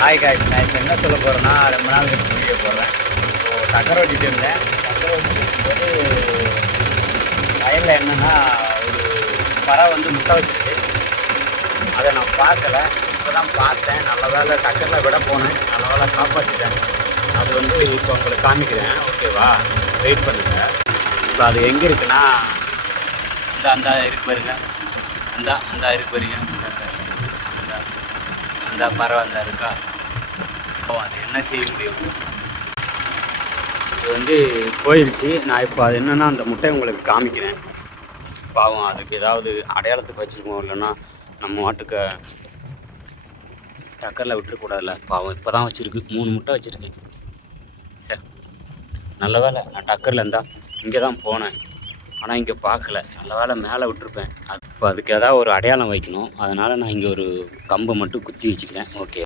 Hi guys, நான் இப்போ என்ன சொல்ல போகிறேன்னா ரொம்ப நாள் கழிச்சு வீடியோ போடுறேன். ஸோ டக்கர் ஓட்டிகிட்டு இருந்தேன். டக்கர் ஓட்டிட்டு இருக்கும்போது வயலில் என்னென்னா ஒரு பறவை வந்து முட்டை வச்சுருக்கு. அதை நான் பார்க்கல, இப்போ தான் பார்த்தேன். நல்ல வேலை டக்கரில் விட போனேன், நல்ல வேலை காப்பாற்றிட்டேன். அது வந்து இப்போ உங்களுக்கு காமிக்கிறேன், ஓகேவா? வெயிட் பண்ணுங்கள். இப்போ அது எங்கே இருக்குன்னா அந்த இருக்கு பாருங்க, அந்த இருக்கு பாருங்க, அந்த பறவை அந்த இருக்கா. அது என்ன செய்ய முடியும், இது வந்து போயிடுச்சு. நான் இப்போ அது என்னென்னா அந்த முட்டையை உங்களுக்கு காமிக்கிறேன். பாவம், அதுக்கு ஏதாவது அடையாளத்துக்கு வச்சுருக்கோம், இல்லைன்னா நம்ம மாட்டுக்கு டக்கரில் விட்டுறக்கூடாதுல்ல. பாவம் இப்போ தான் வச்சுருக்கு, 3 முட்டை வச்சுருக்கேன். சரி, நல்ல வேலை நான் டக்கரில் இருந்தால் இங்கே தான் போனேன், ஆனால் இங்கே பார்க்கல. நல்ல வேலை மேலே விட்டுருப்பேன். அது இப்போ அதுக்கு ஏதாவது ஒரு அடையாளம் வைக்கணும், அதனால் நான் இங்கே ஒரு கம்பை மட்டும் குத்தி வச்சுக்கிறேன். ஓகே.